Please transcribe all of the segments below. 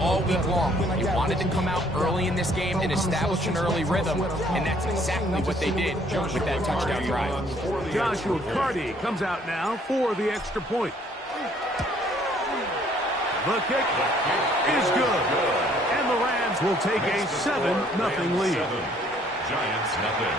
all week long. He wanted to come out early in this game and establish an early rhythm, and that's exactly what they did with that touchdown drive. Joshua Carty comes out now for the extra point. The kick is good. And the Rams will take a 7-0 lead. Giants nothing.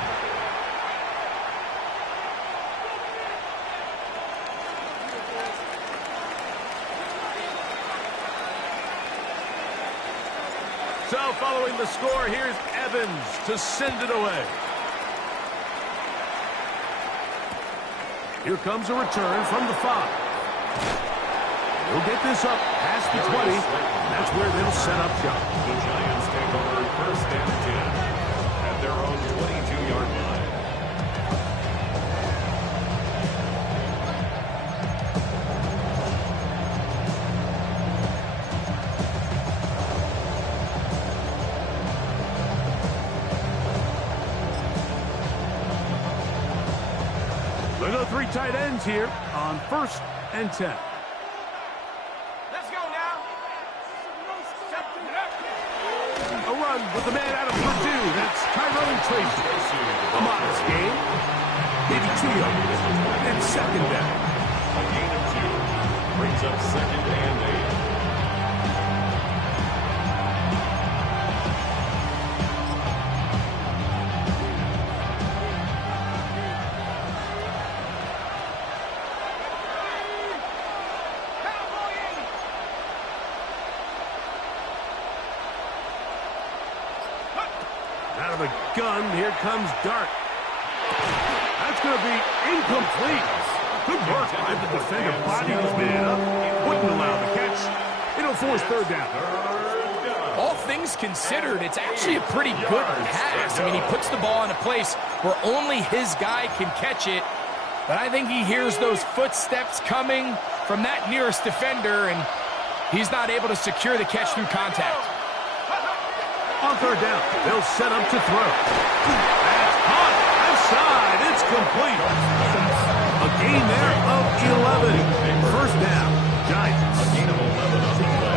So following the score, here's Evans to send it away. Here comes a return from the 5. He'll get this up past the 20. That's where they'll set up shop. The Giants take over 1st and 10 at their own 22-yard line. They go 3 tight ends here on 1st and 10. Let's go now. A run with the man out of Purdue. That's Tyrone Tracy. A modest gain. Maybe 2 yards. And 2nd down. A gain of 2 brings up 2nd and 8. Out of the gun, here comes Dart. That's going to be incomplete. Good work by the defender. Body was man up. Wouldn't allow the catch. It'll force 3rd down. All things considered, it's actually a pretty good pass. I mean, he puts the ball in a place where only his guy can catch it. But I think he hears those footsteps coming from that nearest defender, and he's not able to secure the catch through contact. On 3rd down, they'll set up to throw. That's hot. Outside. It's complete. A gain there of 11. 1st down, Giants.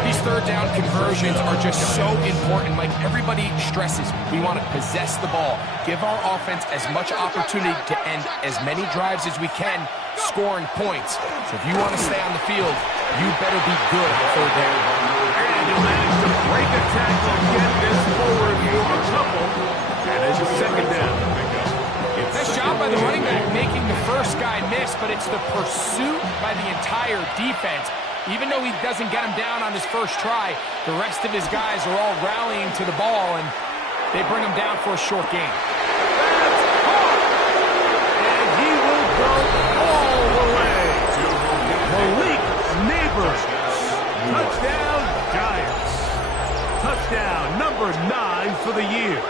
These 3rd down conversions are just so important. Like everybody stresses, we want to possess the ball, give our offense as much opportunity to end as many drives as we can, scoring points. So if you want to stay on the field, you better be good on 3rd down. And he'll manage to break a tackle, get this forward for a couple, and it's a 2nd down. Nice job by the running back making the first guy miss, but it's the pursuit by the entire defense. Even though he doesn't get him down on his first try, the rest of his guys are all rallying to the ball, and they bring him down for a short gain. That's caught! And he will go all the way. Malik Neighbors. Touchdown, Giants. Touchdown number 9 for the year.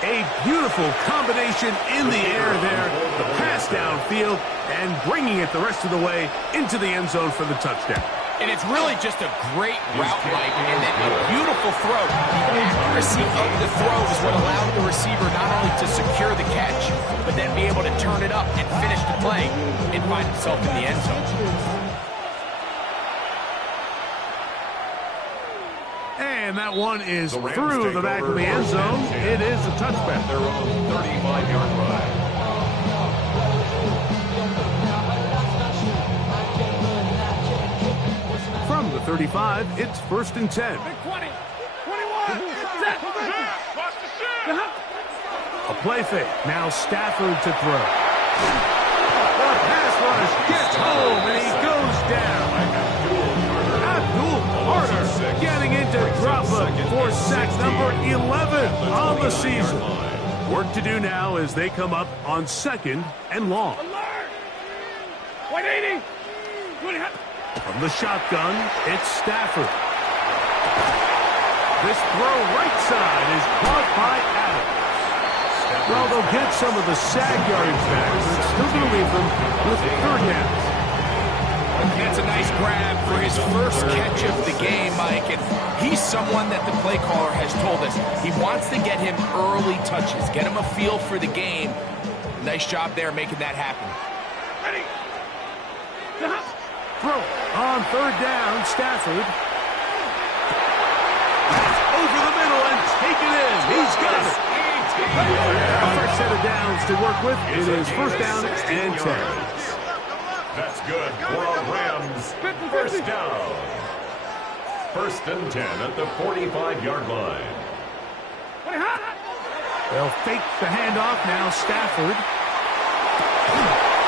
A beautiful combination in the air there. The pass downfield and bringing it the rest of the way into the end zone for the touchdown. And it's really just a great route, Mike, and then a beautiful throw. The accuracy of the throw is what allowed the receiver not only to secure the catch, but then be able to turn it up and finish the play and find himself in the end zone. And that one is through the back of the end zone. It is a touchback. Their own 35-yard line. From the 35, it's 1st and 10. 20, 21, A play fake. Now Stafford to throw. The pass rush gets home, and he goes down. Abdul Carter getting into drop-up for sack number 11 on the season. Work to do now as they come up on 2nd and long. 180. From the shotgun, it's Stafford. This throw right side is caught by Adams. Well, they'll get some of the sag yardage back, but still going to leave them with 3rd down. That's a nice grab for his first catch of the game, Mike. And he's someone that the play caller has told us he wants to get him early touches, get him a feel for the game. Nice job there making that happen. Ready. throw on third down. Stafford. Over the middle and take it in. He's got it. A fresh set of downs to work with. It is first down and 10. That's good for a Rams first down. First and 10 at the 45-yard line. They'll fake the handoff now. Stafford.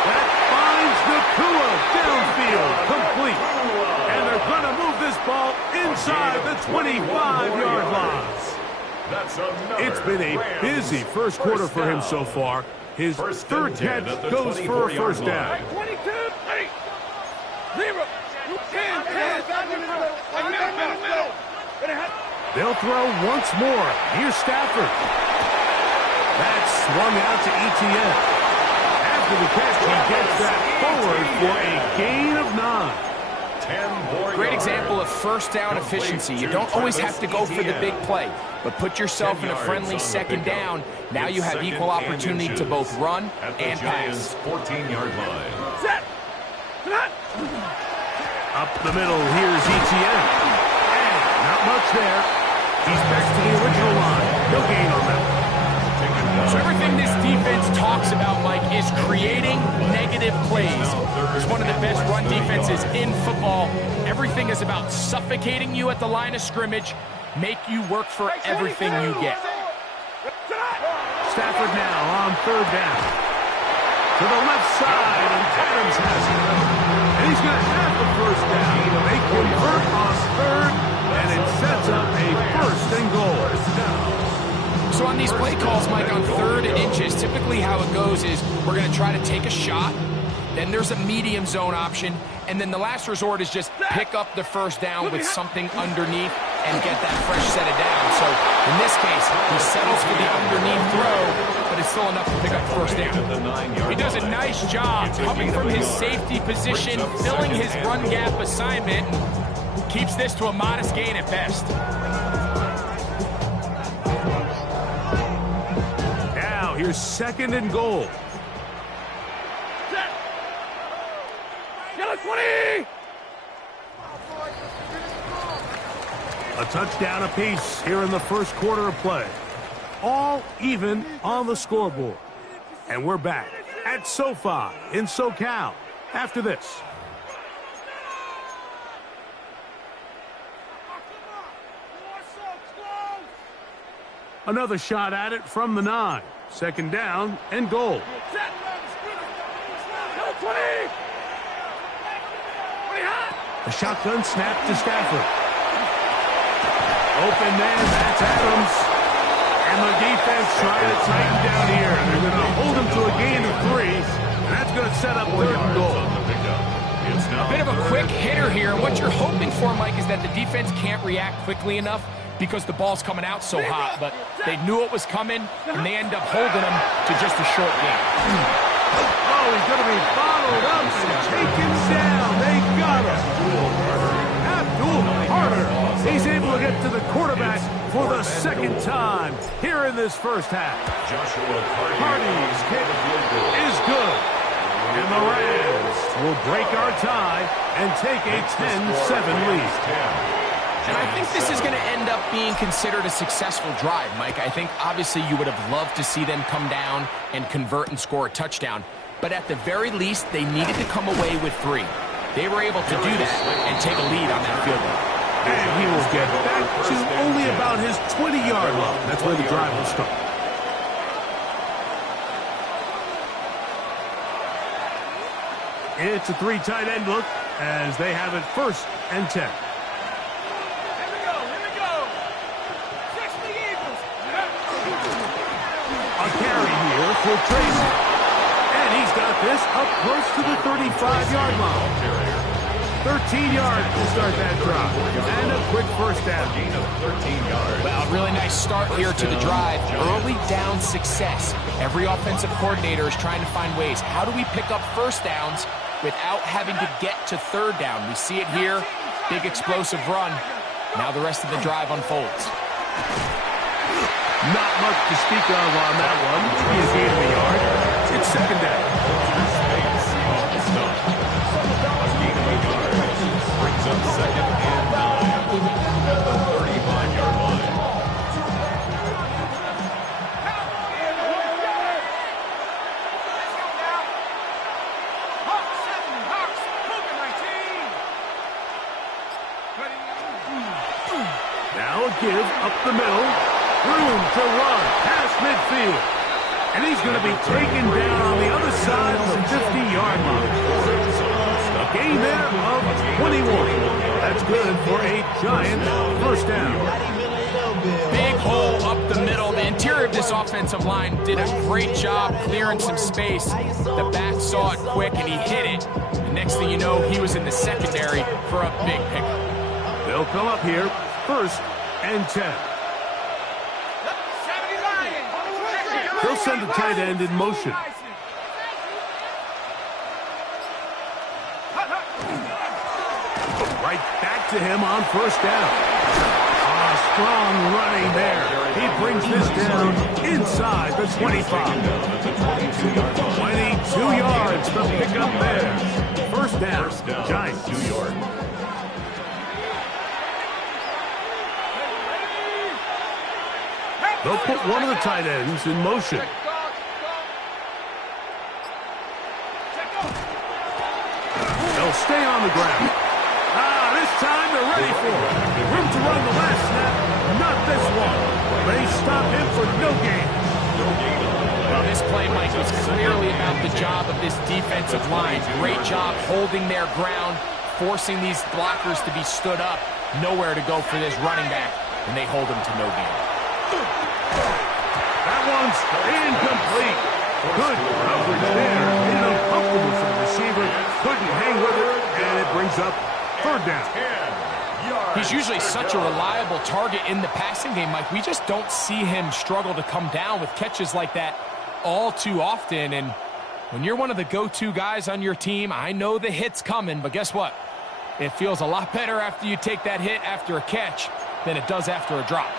That finds Nakua downfield, complete. And they're going to move this ball inside the 25-yard line. It's been a busy first quarter for him so far. His third catch goes for a first down. 22, 8, 0, 10, 10. They'll throw once more. Here's Stafford. That's swung out to Etienne. After the catch, he gets that forward for a gain of 9. Great example of first down efficiency. You don't always have to go for the big play, but put yourself in a friendly second down. Now you have equal opportunity to both run and pass. 14-yard line. Set. Up the middle, here's Etienne. And not much there. He's back to the original line. No gain on that. So everything this defense talks about, Mike, is creating negative plays. It's one of the best run defenses in football. Everything is about suffocating you at the line of scrimmage, make you work for everything you get. Stafford now on third down. To the left side, and Adams has it. And he's going to have the first down. They convert on third, and it sets up a first and goal. So on these play calls, Mike, on third and inches, typically how it goes is we're going to try to take a shot, then there's a medium zone option, and then the last resort is just pick up the first down with something underneath and get that fresh set of downs. So in this case, he settles for the underneath throw, but it's still enough to pick up the first down. He does a nice job coming from his safety position, filling his run gap assignment, keeps this to a modest gain at best. Now here's second and goal. Yellow 20. A touchdown apiece here in the first quarter of play. All even on the scoreboard. And we're back at SoFi in SoCal after this. Another shot at it from the 9. Second down and goal. Yellow 20. A shotgun snap to Stafford. Open man, that's Adams. And the defense trying to tighten down here. They're going to hold him to a gain of 3. And that's going to set up third and goal. A bit of a quick hitter here. What you're hoping for, Mike, is that the defense can't react quickly enough because the ball's coming out so hot. But they knew it was coming, and they end up holding him to just a short gain. Oh, he's going to be bottled up and taken down. They got him. Abdul Carter. He's able to get to the quarterback for the second time here in this first half. Hardy's kick is good. And the Rams will break our tie and take a 10-7 lead. And I think this is going to end up being considered a successful drive, Mike. I think obviously you would have loved to see them come down and convert and score a touchdown. But at the very least, they needed to come away with 3. They were able to do that and take a lead on that field goal. And he will get back to only about his 20-yard line. That's where the drive will start. It's a 3 tight end look as they have it first and 10. Here we go. 60 Eagles. A carry here for Tracy. And he's got this up close to the 35-yard line. 13 yards to start that drive. And a quick first down. Well, really nice start here to the drive. Early down success. Every offensive coordinator is trying to find ways. How do we pick up first downs without having to get to third down? We see it here. Big explosive run. Now the rest of the drive unfolds. Not much to speak of on that one. He is gain of a yard. It's second down. Now a give up the middle. Room to run past midfield. And he's going to be taken down on the other side of the 50-yard line. A gain there of 21. That's good for a giant first down. Big hole up the middle. The interior of this offensive line did a great job clearing some space. The back saw it quick, and he hit it. The next thing you know, he was in the secondary for a big pickup. They'll come up here, 1st and 10. They'll send the tight end in motion. Right back to him on 1st down. Strong running there. He brings this down inside the 25. 22 yards to pick up there. 1st down, Giants. New York. They'll put one of the tight ends in motion. They'll stay on the ground. This time they're ready for it. Room to run the last snap. Not this one. They stop him for no gain. Well, this play, Mike, was clearly about the job of this defensive line. Great job holding their ground, forcing these blockers to be stood up. Nowhere to go for this running back, and they hold him to no gain. That one's incomplete. Good coverage there. Made it uncomfortable for the receiver. Couldn't hang with it, and it brings up 3rd down. He's usually such a reliable target in the passing game, Mike. We just don't see him struggle to come down with catches like that all too often. And when you're one of the go-to guys on your team, I know the hit's coming, but guess what? It feels a lot better after you take that hit after a catch than it does after a drop.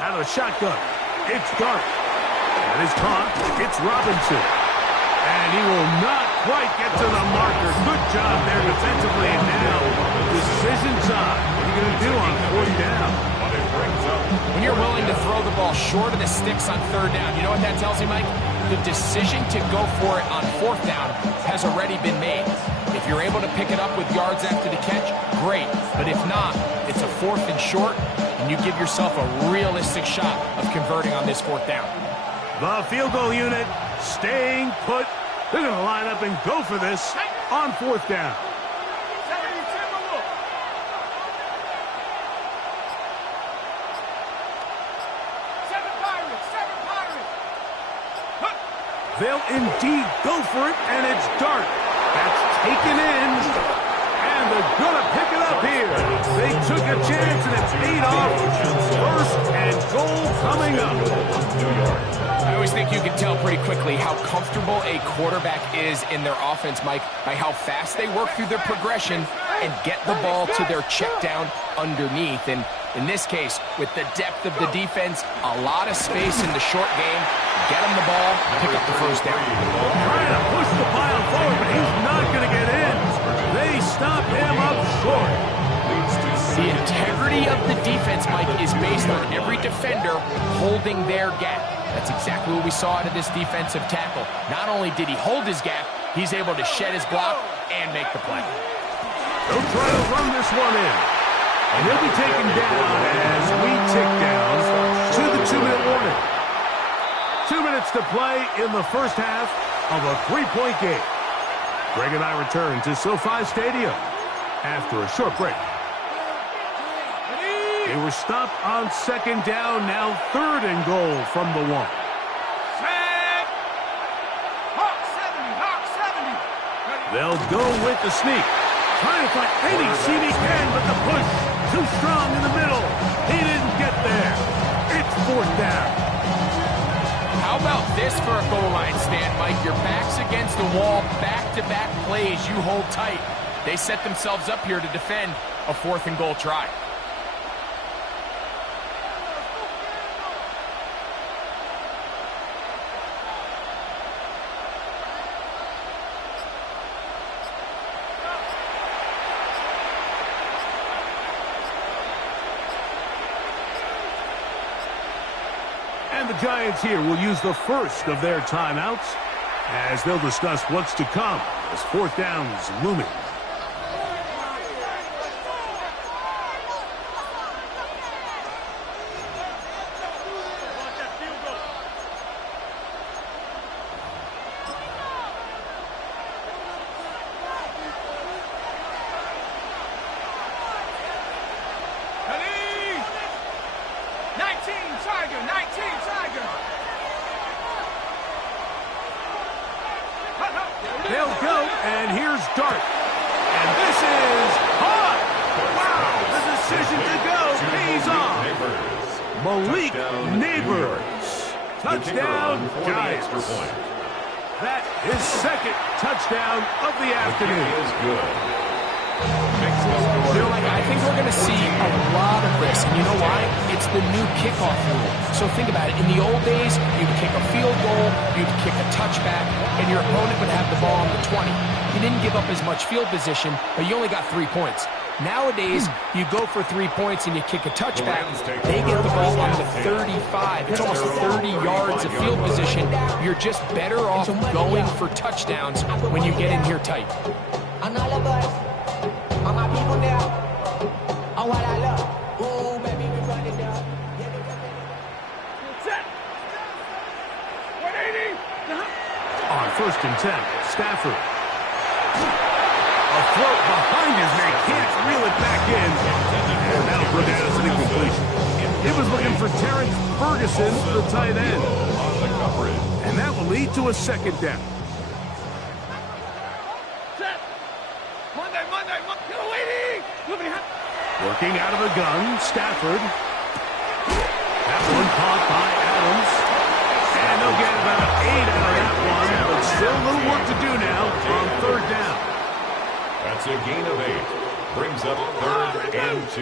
Out of the shotgun, it's Dart. And it's caught, it's Robinson. And he will not quite get to the marker. Good job there defensively. And now, decision time. What are you going to do on 4th down? When you're willing to throw the ball short of the sticks on 3rd down, you know what that tells me, Mike? The decision to go for it on 4th down has already been made. If you're able to pick it up with yards after the catch, great. But if not, it's a 4th and short, and you give yourself a realistic shot of converting on this 4th down. The field goal unit staying put. They're going to line up and go for this on 4th down. They'll indeed go for it, and it's Dart. That's taken in, and they're going to pick it up here. They took a chance, and it's paid off. 1st and goal coming up. I always think you can tell pretty quickly how comfortable a quarterback is in their offense, Mike, by how fast they work through their progression and get the ball to their check down underneath. And in this case, with the depth of the defense, a lot of space in the short game, get him the ball, pick up the 1st down. Trying to push the pile forward, but he's not going to get in. They stop him up short. The integrity of the defense, Mike, is based on every defender holding their gap. That's exactly what we saw out of this defensive tackle. Not only did he hold his gap, he's able to shed his block and make the play. They'll try to run this one in. And he'll be taken down as we tick down to the 2-minute warning. 2 minutes to play in the 1st half of a 3-point game. Greg and I return to SoFi Stadium after a short break. They were stopped on 2nd down, now 3rd and goal from the 1. They'll go with the sneak. Trying to find any seam he can, but the push too strong in the middle. He didn't get there. It's 4th down. How about this for a goal line stand, Mike? Your back's against the wall, back-to-back plays you hold tight. They set themselves up here to defend a 4th and goal try. And the Giants here will use the first of their timeouts. as they'll discuss what's to come as fourth down is looming. They'll go, and here's Dart. And this is hot. Wow, the decision to go pays off. Malik Neighbors. Touchdown, Giants. That is second touchdown of the afternoon. I think we're going to see a lot of this. And you know why? It's the new kickoff rule. So think about it. In the old days, you'd kick a field goal, you'd kick a touchback, and your opponent would have the ball on the 20. You didn't give up as much field position, but you only got 3 points. Nowadays, you go for 3 points and you kick a touchback. They get the ball on the 35. It's almost 30 yards of field position. You're just better off going for touchdowns when you get in here tight. And all of us, all my people now, all what I love. Ooh, baby, we run it down. Set. 180. On 1st and 10, Stafford. A float behind his man, can't reel it back in. And that'll go down as an incompletion. It was looking for Terrence Ferguson, the tight end. And that will lead to a second down. Working out of the gun, Stafford. That one caught by Adams. And they'll get about 8 out of that one, but still a little work to do now on 3rd down. That's a gain of 8. Brings up 3rd and 2.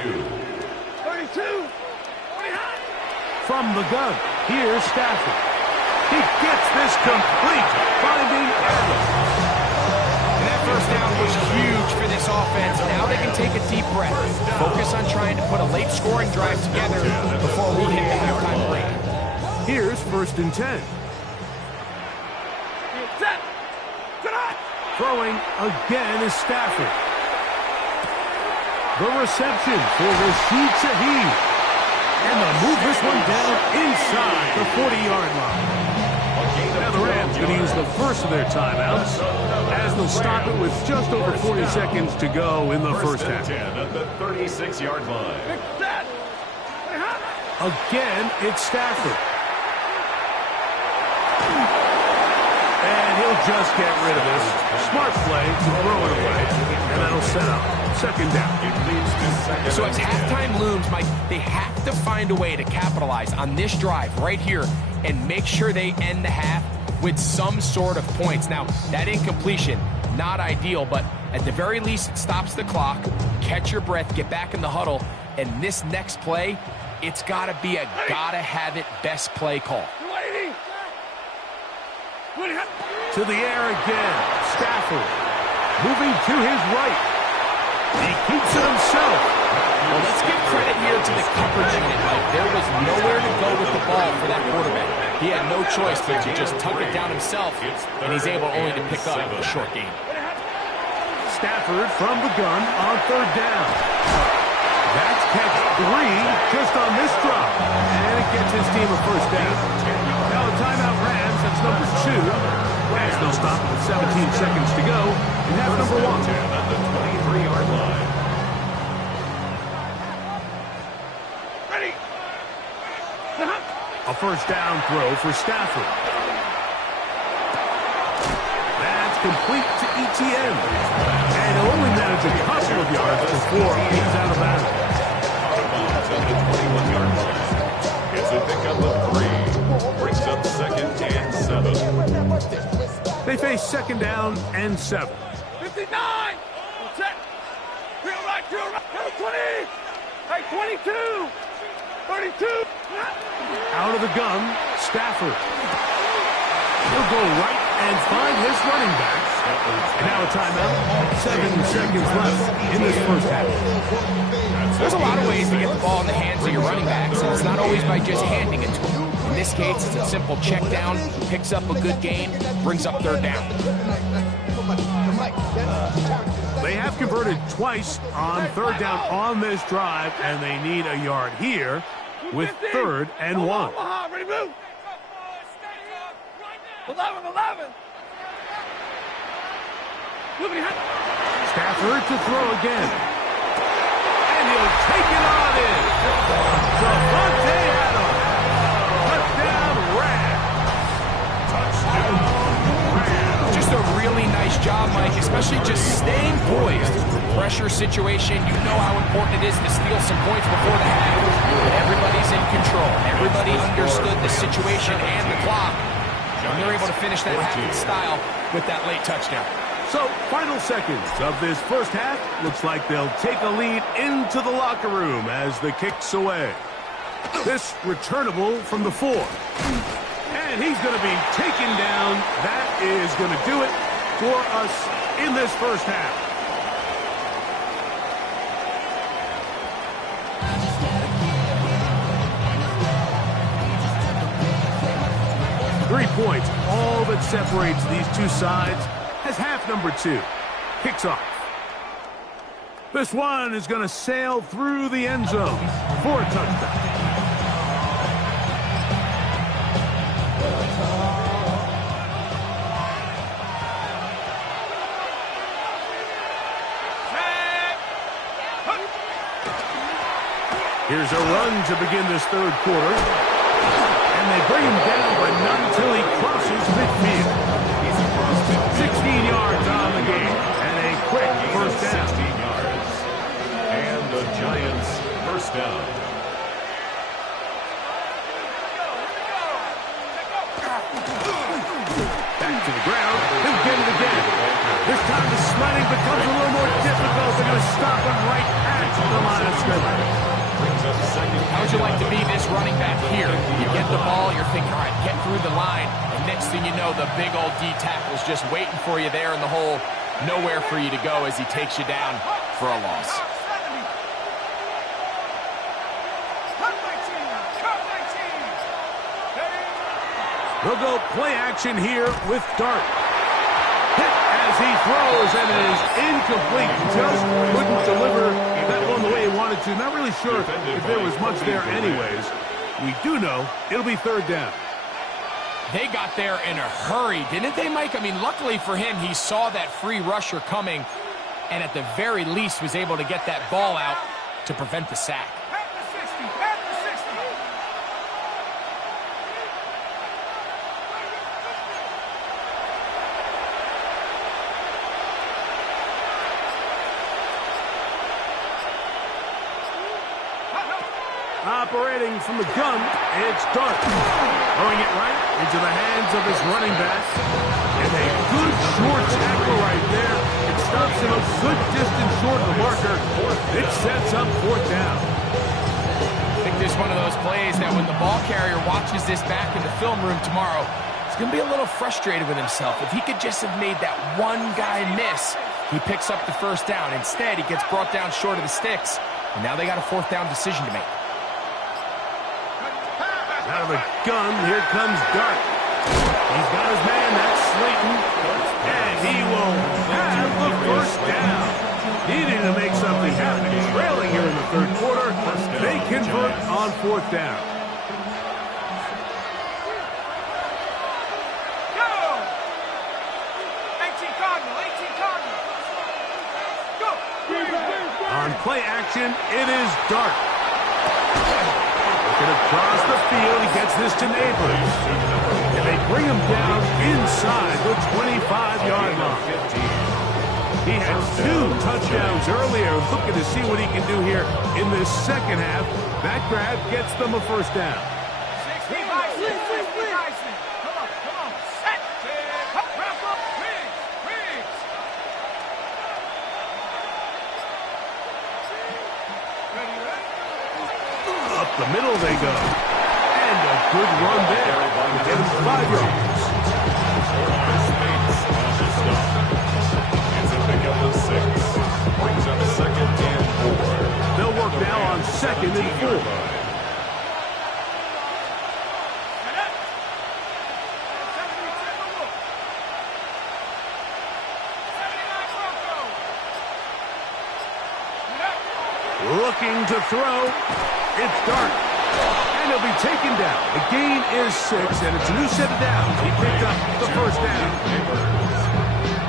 32. From the gun, here's Stafford. He gets this complete, finding Adams. First down was huge for this offense. Now they can take a deep breath. Focus on trying to put a late scoring drive together before we hit the halftime break. Here's 1st and 10. Throwing again is Stafford. The reception for Rashid Shaheed. And they'll move this one down inside the 40-yard line. Now the Rams going to use the first of their timeouts as they'll stop it with just over 40 seconds to go in the first half. 10 at the 36-yard line. Again, it's Stafford. And he'll just get rid of this. Smart play to throw it away. And that'll set up 2nd down. So as halftime looms, Mike, they have to find a way to capitalize on this drive right here and make sure they end the half with some sort of points. Now, that incompletion, not ideal, but at the very least, it stops the clock. Catch your breath, get back in the huddle, and this next play, it's got to be a gotta-have-it best play call. To the air again, Stafford moving to his right. He keeps it himself. Well, let's give credit here to the coverage unit, Mike. There was nowhere to go with the ball for that quarterback. He had no choice but to just tuck it down himself, and he's able only to pick up a short gain. Stafford from the gun on 3rd down. That's catch 3 just on this drop. And it gets his team a first down. Now a timeout Rams, that's number 2. As they'll stop with 17 seconds to go. And that's number 1. At the 23-yard line. A first down throw for Stafford. That's complete to Etienne. And he'll only manage a couple of yards before he's out of bounds. At the 21-yard line. It's a pickup of 3. Brings up 2nd and 7. They face 2nd down and 7. 59. Set. Drill right. 20. Hey, 22. 32. Out of the gun, Stafford. He'll go right and find his running back. And now a timeout. 7 seconds left in this first half. There's a lot of ways to get the ball in the hands of your running backs, and it's not always by just handing it to them. In this case, it's a simple check down, picks up a good gain, brings up third down. They have converted twice on third down on this drive, and they need a yard here with 3rd and 1. Ready, move. 11. Stafford to throw again. And he'll take it on in. Davante Adams. Touchdown, Rams. Just a really nice job, Mike, especially just staying poised. Pressure situation, you know how important it is to steal some points before the half. But everybody's in control. Everybody understood the situation and the clock. And they're able to finish that half in style with that late touchdown. So, final seconds of this first half. Looks like they'll take a lead into the locker room as the kick's away. This returnable from the 4. And he's going to be taken down. That is going to do it for us in this first half. Points, all that separates these two sides, as half number 2 kicks off. This one is going to sail through the end zone for a touchdown. Here's a run to begin this third quarter. And they bring him down, but not until he crosses midfield. 16 yards on the game, and a quick first down. 16 yards, and the Giants first down. Back to the ground, he'll get it again. This time the sledding becomes a little more difficult. They're going to stop him right at the line of scrimmage. How would you like to be this running back here? You get the ball, you're thinking, all right, get through the line, and next thing you know, the big old D tackle's just waiting for you there in the hole. Nowhere for you to go as he takes you down for a loss. They'll go play action here with Dart. Hit as he throws, and it is incomplete. Just couldn't deliver that one the way he wanted to. Not really sure if there was much there anyways. We do know it'll be third down. They got there in a hurry, didn't they, Mike? I mean, luckily for him, he saw that free rusher coming and at the very least was able to get that ball out to prevent the sack. Operating from the gun, it's Dart. Throwing it right into the hands of his running back. And a good short tackle right there. It stops him a good distance short of the marker. It sets up fourth down. I think this is one of those plays that when the ball carrier watches this back in the film room tomorrow, he's going to be a little frustrated with himself. If he could just have made that one guy miss, he picks up the first down. Instead, he gets brought down short of the sticks, and now they got a fourth down decision to make. Out of the gun, here comes Dart. He's got his man, that's Slayton, and he will have the first down. Needing to make something happen. Trailing here in the third quarter. They convert on fourth down. Go! 18 Cardinal. Go! On play action, it is Dart. Looking across the field, he gets this to Neighbors. And they bring him down inside the 25-yard line. He had 2 touchdowns earlier, looking to see what he can do here in this second half. That grab gets them a first down. 60 Bison. Come on. Set. Wrap up. Wings. Up the middle they go. And a good run there. Get him 5 yards. Brings up second and 4. They'll work now on second and 4. Looking to throw. It's Dart. And he'll be taken down. The gain is 6, and it's a new set of downs. He picked up the first down.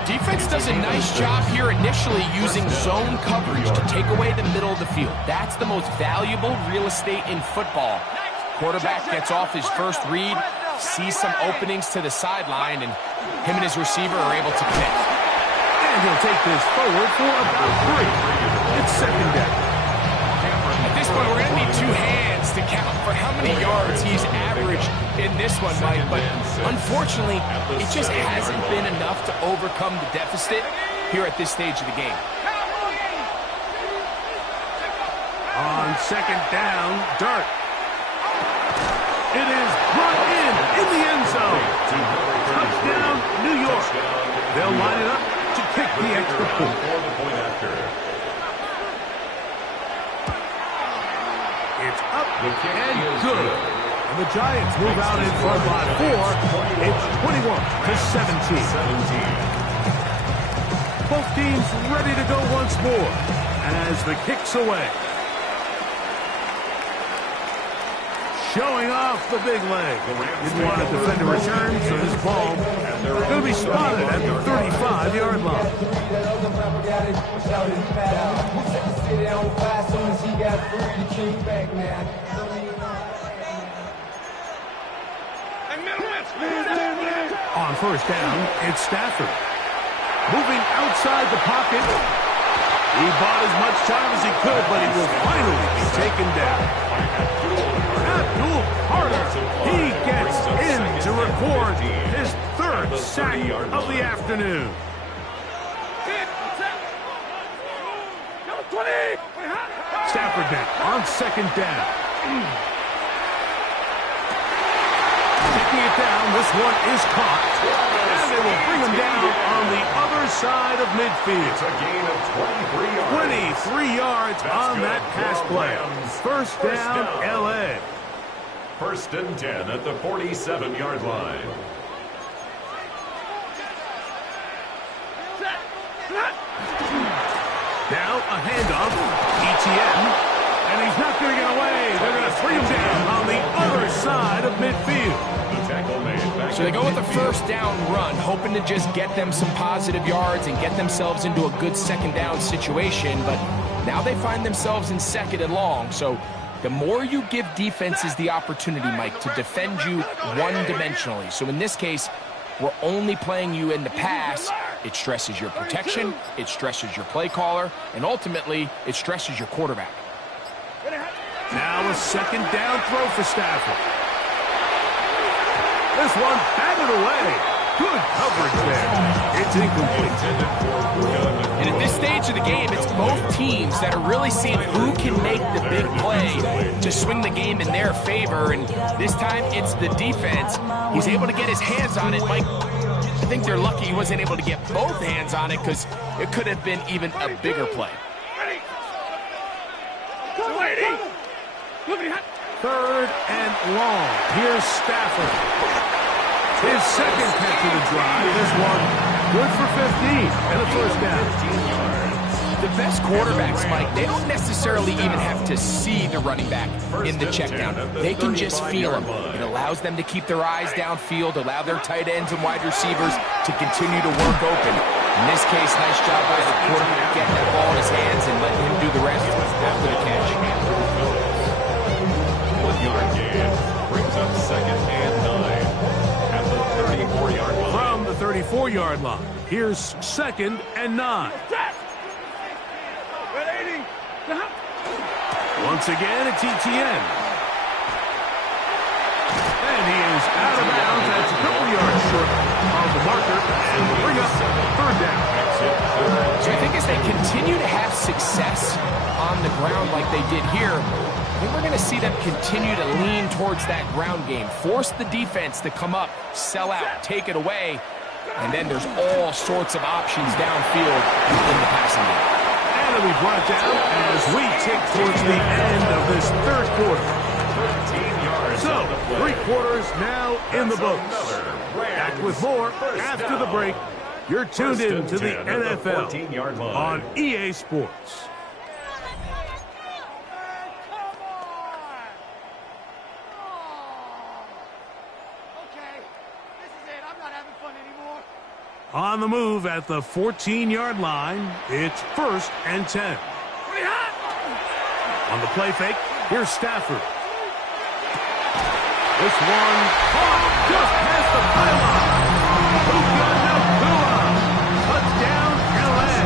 Defense does a nice job here initially using zone coverage to take away the middle of the field. That's the most valuable real estate in football. Quarterback gets off his first read, sees some openings to the sideline, and him and his receiver are able to connect. And he'll take this forward for about 3. It's second down. At this point, we're going to need 2 hands to count for how many yards he's averaged in this one, Mike. But unfortunately, it just hasn't been enough to overcome the deficit here at this stage of the game. On second down, Dart. It is brought in the end zone. Touchdown, New York. They'll line it up to kick the extra point. It's up and good. And the Giants move out in front by 4. It's 21-17. Both teams ready to go once more as the kick's away. Showing off the big leg. Didn't want to defend a return, so this ball going to be spotted at the 35-yard line. On first down, it's Stafford. Moving outside the pocket. He bought as much time as he could, but he will finally be taken down. Abdul Carter, he gets in to record his 3rd sack of the afternoon. Stafford now on second down. Taking it down, this one is caught. And they will bring him down on the other side of midfield. It's a gain of 23 yards. 23 yards on that pass play. First down, L.A. First and 10 at the 47-yard line. Now a handoff, ETN, and he's not going to get away. They're going to bring him down on the other side of midfield. The tackle made back. So they go with a first down run, hoping to just get them some positive yards and get themselves into a good second down situation, but now they find themselves in second and long. So the more you give defenses the opportunity, Mike, to defend you one-dimensionally. So in this case, we're only playing you in the pass. It stresses your protection, it stresses your play caller, and ultimately, it stresses your quarterback. Now a second down throw for Stafford. This one batted away. Good coverage there. It's incomplete. And at this stage of the game, it's both teams that are really seeing who can make the big play to swing the game in their favor. And this time, it's the defense. He's able to get his hands on it. Mike, I think they're lucky he wasn't able to get both hands on it because it could have been even a bigger play. Third and long. Here's Stafford. His second catch of the drive. This one good for 15 and a first down. The best quarterbacks, Mike, they don't necessarily even have to see the running back in the check down. They can just feel him. It allows them to keep their eyes downfield, allow their tight ends and wide receivers to continue to work open. In this case, nice job by the quarterback getting that ball in his hands and letting him do the rest after the catch. 1-yard gain brings up second and 9 at the 34-yard line. From the 34-yard line, here's second and 9. Once again, it's ETN. And he is out of bounds. That's a couple yards short of the marker. And will bring up third down. So I think as they continue to have success on the ground like they did here, I think we're going to see them continue to lean towards that ground game. Force the defense to come up, sell out, take it away. And then there's all sorts of options downfield in the passing game. And it'll be brought down as we tick towards the end of this third quarter. 13 yards. So, 3 quarters now in the books. Back with more after the break. You're tuned in to the NFL on EA Sports. On the move at the 14-yard line, it's 1st and 10. On the play fake, here's Stafford. This one caught just past the pylon. Puka Nacua. Touchdown, L.A.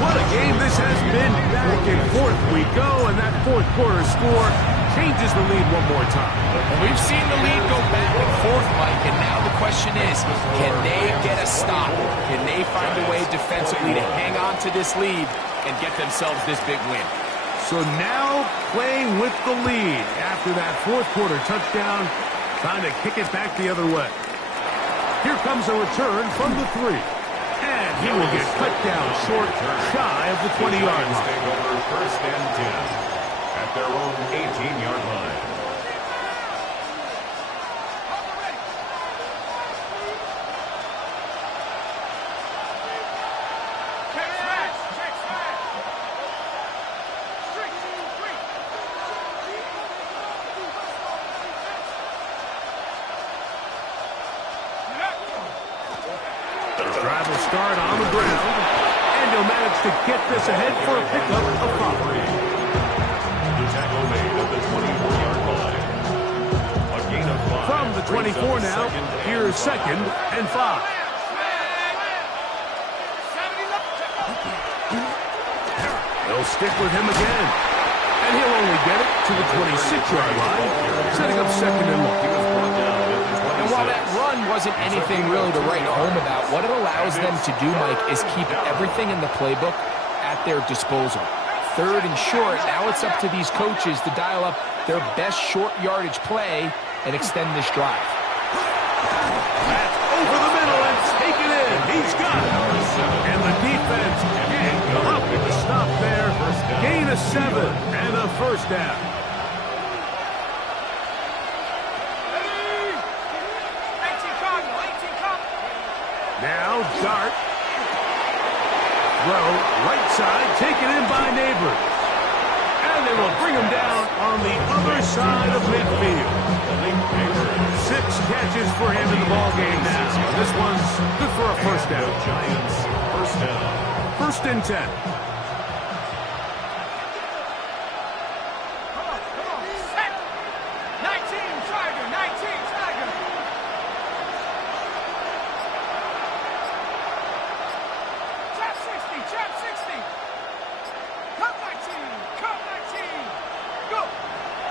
What a game this has been. Back and forth we go, and that fourth quarter score changes the lead one more time. Well, we've seen the lead go back and forth, Mike, and now the question is, can they get a stop? Can they find a way defensively to hang on to this lead and get themselves this big win? So now playing with the lead after that fourth quarter touchdown, trying to kick it back the other way. Here comes a return from the 3. And he will get cut down short, shy of the 20-yard line. Take over 1st and 10 at their own 18-yard line. Drive will start on the ground, and he'll manage to get this ahead for a pickup of 5. The tackle made at the 24-yard line. A gain of 5. From the 24 now, here's 2nd and 5. They'll stick with him again, and he'll only get it to the 26-yard line, setting up 2nd and 1. And while that run wasn't anything really to write home about, what it allows them to do, Mike, is keep everything in the playbook at their disposal. 3rd and short, now it's up to these coaches to dial up their best short yardage play and extend this drive. That's over the middle and taken in. He's got it. And the defense can't come up with a stop there. Gain of 7 and a 1st down. Now Dart. Throw, right side, taken in by Neighbors. And they will bring him down on the other side of midfield. 6 catches for him in the ballgame now. This one's good for a 1st down. Giants, 1st down. 1st and 10.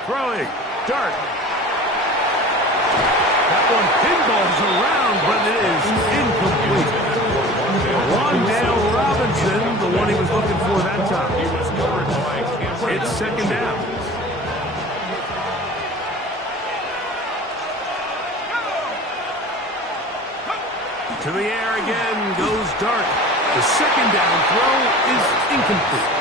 Throwing, Dart. That one pinballs around, but it is incomplete. Wandale Robinson, the one he was looking for that time. It's 2nd down. To the air again goes Dart. The 2nd down throw is incomplete.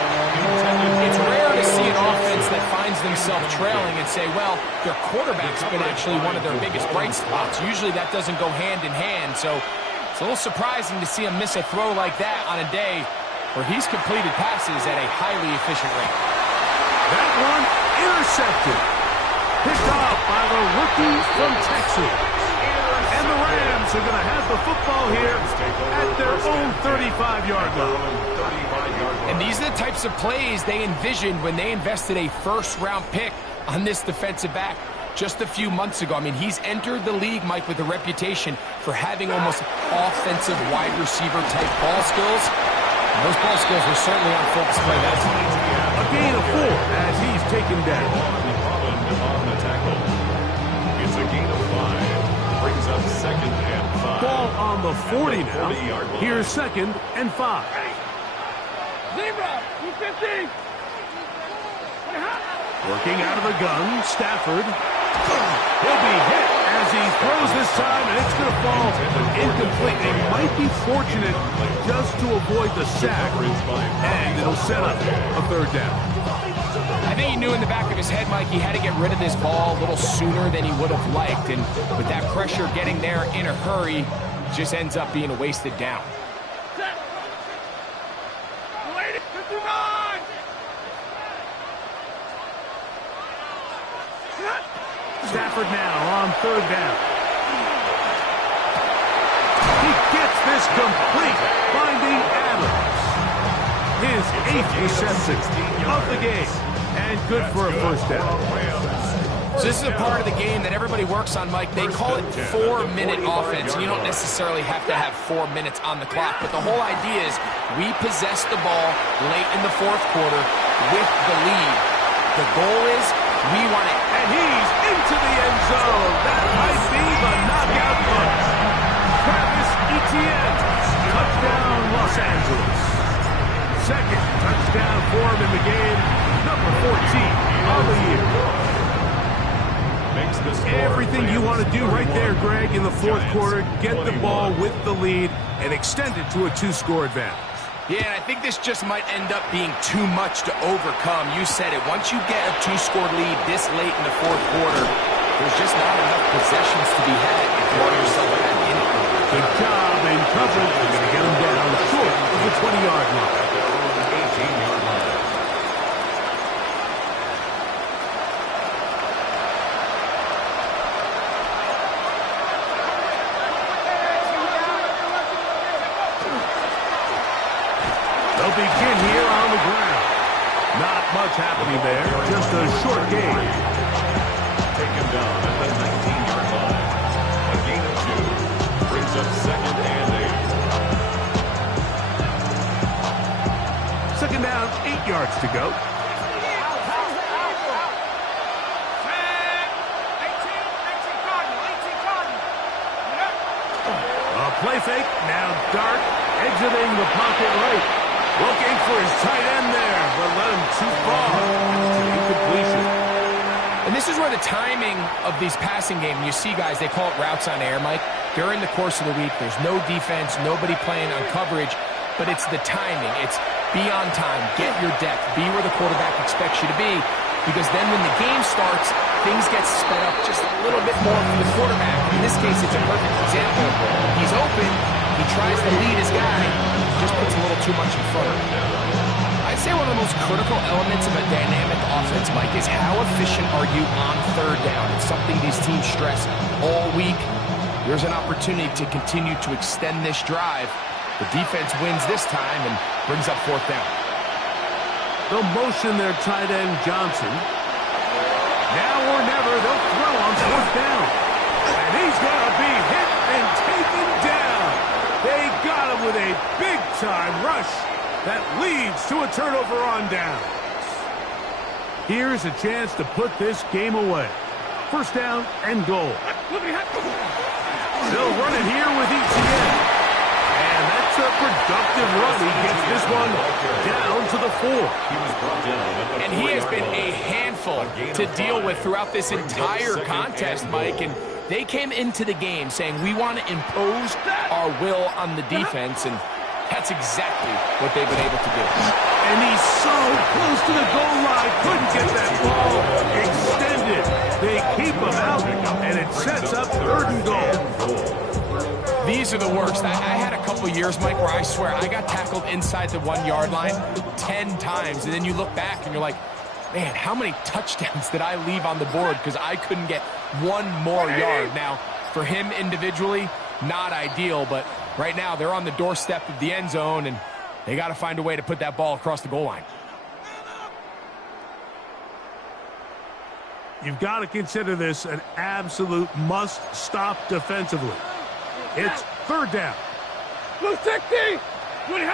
It's rare to see an offense that finds themselves trailing and say, well, their quarterback's been actually one of their biggest bright spots. Usually that doesn't go hand in hand, so it's a little surprising to see him miss a throw like that on a day where he's completed passes at a highly efficient rate. That one intercepted. Picked off by the rookie from Texas. And the Rams are going to have the football here at their own 35-yard line. And these are the types of plays they envisioned when they invested a 1st-round pick on this defensive back just a few months ago. I mean, he's entered the league, Mike, with a reputation for having almost offensive wide receiver-type ball skills. And those ball skills were certainly on full display that time. A gain of 4 as he's taken down. On the tackle. It's a gain of 5. Brings up 2nd and 5. Ball on the 40 now. Here's 2nd and 5. Zebra, 250. Working out of the gun, Stafford. He'll be hit as he throws this time, and it's going to fall incomplete. They might be fortunate just to avoid the sack, and it'll set up a 3rd down. I think he knew in the back of his head, Mike, he had to get rid of this ball a little sooner than he would have liked. And with that pressure getting there in a hurry, it just ends up being a wasted down. Stafford now on 3rd down. cuts this complete, finding Adams. His 8th reception of the game, and good for a first down. So this is a part of the game that everybody works on, Mike. They call it 4-minute offense, and you don't necessarily have to have 4 minutes on the clock, but the whole idea is we possess the ball late in the fourth quarter with the lead. The goal is we want it. And he's into the end zone. That might be the knockout punch. Travis Etienne, touchdown Los Angeles. Second touchdown for him in the game, number 14 on the year. Everything you want to do right there, Greg, in the fourth quarter, get the ball with the lead and extend it to a 2-score advantage. Yeah, and I think this just might end up being too much to overcome. You said it. Once you get a 2-score lead this late in the fourth quarter, there's just not enough possessions to be had if you want yourself back in it. Good job in coverage. They're going to get him down short of the 20-yard line. 18-yard line. They'll begin here on the ground. Not much happening there, just a short game. Taken down at the 19-yard line. A gain of 2 brings up 2nd and 8. Second down, 8 yards to go. A play fake, now Dart exiting the pocket right. Looking for his tight end there, but let him too far. Incompletion. And this is where the timing of these passing games, you see guys, they call it routes on air, Mike. During the course of the week, there's no defense, nobody playing on coverage, but it's the timing. It's be on time, get your depth, be where the quarterback expects you to be, because then when the game starts, things get sped up just a little bit more for the quarterback. In this case, it's a perfect example. He's open, he tries to lead his guy, just puts a little too much in front of him. I'd say one of the most critical elements of a dynamic offense, Mike, is how efficient are you on third down? It's something these teams stress all week. There's an opportunity to continue to extend this drive. The defense wins this time and brings up fourth down. They'll motion their tight end, Johnson. Now or never, they'll throw on fourth down. And he's going to be hit and taken down. They got him with a big-time rush that leads to a turnover on downs. Here's a chance to put this game away. First down and goal. They'll run it here with Etienne. And that's a productive run. He gets this one down to the 4. And he has been a handful to deal with throughout this entire contest, Mike. And they came into the game saying, we want to impose our will on the defense, and that's exactly what they've been able to do. And he's so close to the goal line, couldn't get that ball extended. They keep him out, and it sets up 3rd and goal. These are the worst. I had a couple years, Mike, where I swear I got tackled inside the 1-yard line 10 times, and then you look back and you're like, man, how many touchdowns did I leave on the board because I couldn't get one more yard? Now, for him individually, not ideal, but right now they're on the doorstep of the end zone, and they got to find a way to put that ball across the goal line. You've got to consider this an absolute must-stop defensively. It's 3rd down. Blue 60! We're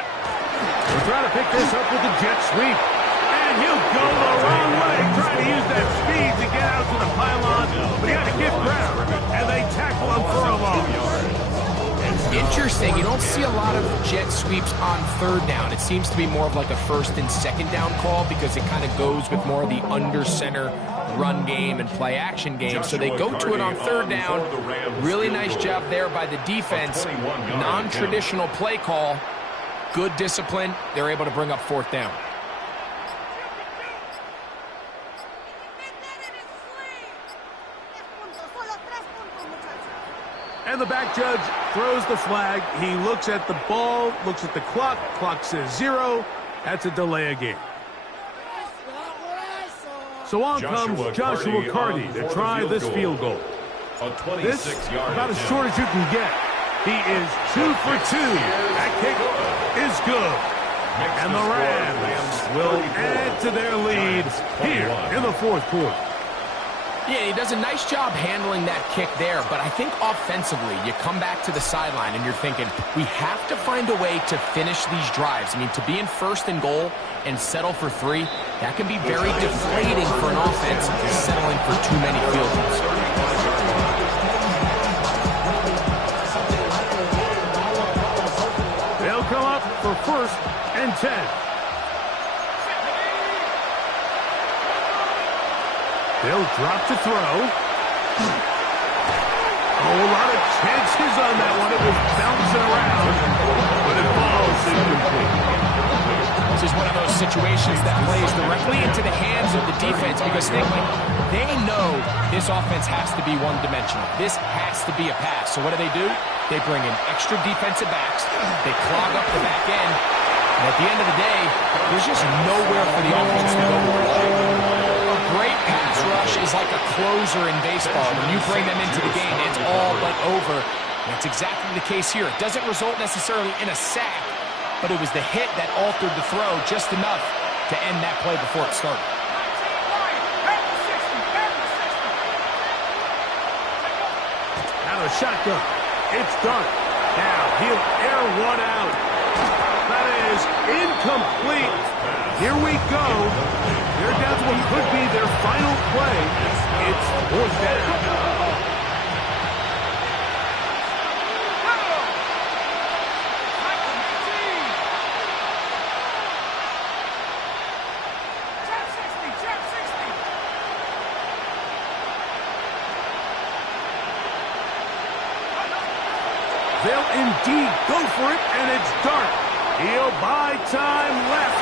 trying to pick this up with the jet sweep. And he'll go the wrong way, trying to use that speed to get out to the pylon, but he had to get ground, and they tackle him for a loss. Interesting. You don't see a lot of jet sweeps on 3rd down. It seems to be more of like a 1st and 2nd down call because it kind of goes with more of the under-center run game and play action game. So they go to it on 3rd down. Really nice job there by the defense. Non-traditional play call. Good discipline. They're able to bring up 4th down. And the back judge throws the flag. He looks at the ball, looks at the clock. Clock says 0. That's a delay of game. So on comes Joshua Carty to try this field goal. This about as short as you can get. He is 2 for 2. That kick is good. And the Rams will add to their lead here in the fourth quarter. Yeah, he does a nice job handling that kick there, but I think offensively, you come back to the sideline and you're thinking, we have to find a way to finish these drives. I mean, to be in first and goal and settle for 3, that can be very deflating for an offense settling for too many field goals. They'll come up for 1st and 10. They'll drop to throw. Oh, a lot of chances on that one. It was bouncing around, but it falls incomplete. This is one of those situations that plays directly into the hands of the defense because they know this offense has to be one-dimensional. This has to be a pass. So what do? They bring in extra defensive backs. They clog up the back end. And at the end of the day, there's just nowhere for the offense to go. A great pass rush is like a closer in baseball. When you bring them into the game, it's all but over. And that's exactly the case here. It doesn't result necessarily in a sack, but it was the hit that altered the throw just enough to end that play before it started. Out of shotgun. It's done. Now he'll air one out. That is incomplete. Here we go. They're down to what could be their final play. It's 4th down. They'll indeed go for it, and it's Dart. He'll buy time left.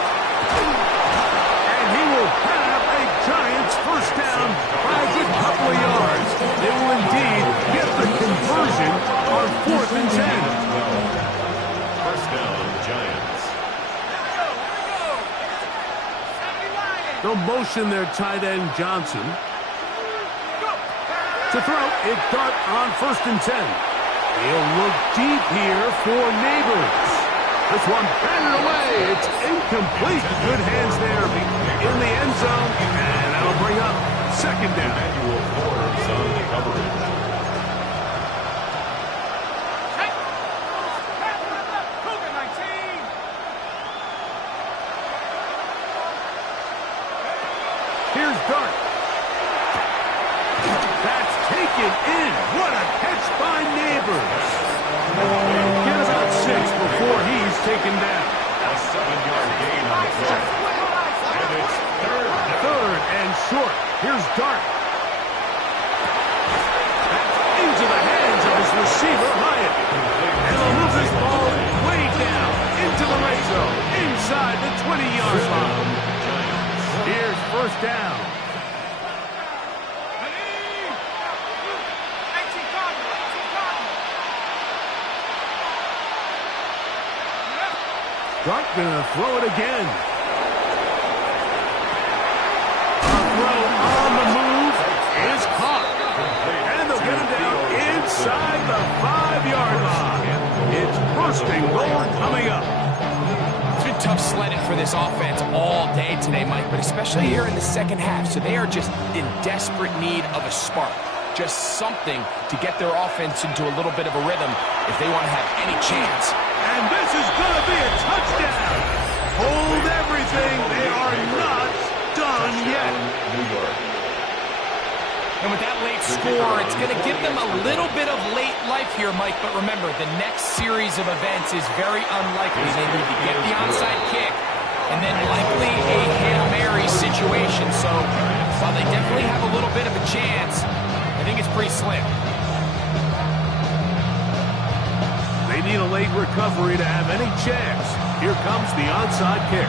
And he will have a Giants first down by a good couple of yards. They will indeed get the conversion on 4th and 10. First down, Giants. They'll motion their tight end, Johnson. To throw, it's Dart on 1st and 10. He'll look deep here for Neighbors. This one batted away. It's incomplete. Good hands there in the end zone. And that'll bring up 2nd down. Emmanuel Forbes on the coverage. Here's Dart. That's taken in. What a catch by Neighbors. Get about 6 before he's taken down. A 7-yard gain on the play. And it's 3rd and short. Here's Dart. That's into the hands of his receiver, Hyatt. And he'll move this ball way down into the red zone, inside the 20-yard line. Here's 1st down. Dart gonna throw it again. A throw on the move is caught. And they'll get him down inside the 5-yard line. It's 1st and goal coming up. It's been tough sledding for this offense all day today, Mike, but especially here in the second half. So they are just in desperate need of a spark. Just something to get their offense into a little bit of a rhythm if they want to have any chance. And this is going to be a touchdown. Hold everything. They are not done yet. New York. And with that late score, it's going to give them a little bit of late life here, Mike. But remember, the next series of events is very unlikely. They need to get the onside kick and then likely a Hail Mary situation. So while they definitely have a little bit of a chance, I think it's pretty slim. They need a late recovery to have any chance. Here comes the onside kick.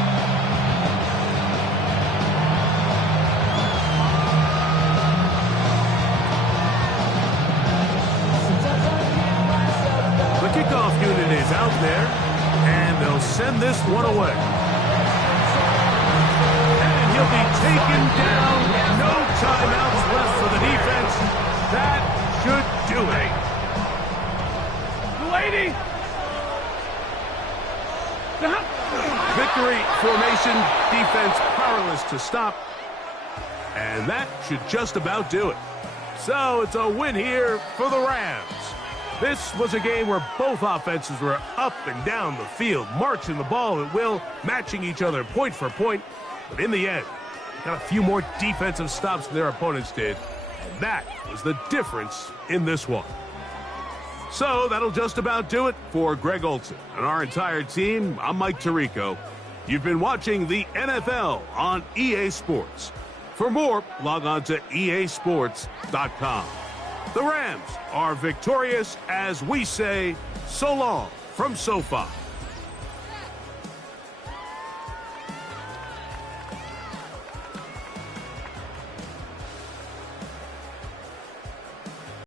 The kickoff unit is out there, and they'll send this one away. And he'll be taken down. No timeouts left for the defense. That should do it. 80. Victory formation, defense powerless to stop. And that should just about do it. So it's a win here for the Rams. This was a game where both offenses were up and down the field, marching the ball at will, matching each other point for point. But in the end, they got a few more defensive stops than their opponents did. And that was the difference in this one. So that'll just about do it for Greg Olsen and our entire team. I'm Mike Tirico. You've been watching the NFL on EA Sports. For more, log on to easports.com. The Rams are victorious as we say so long from SoFi.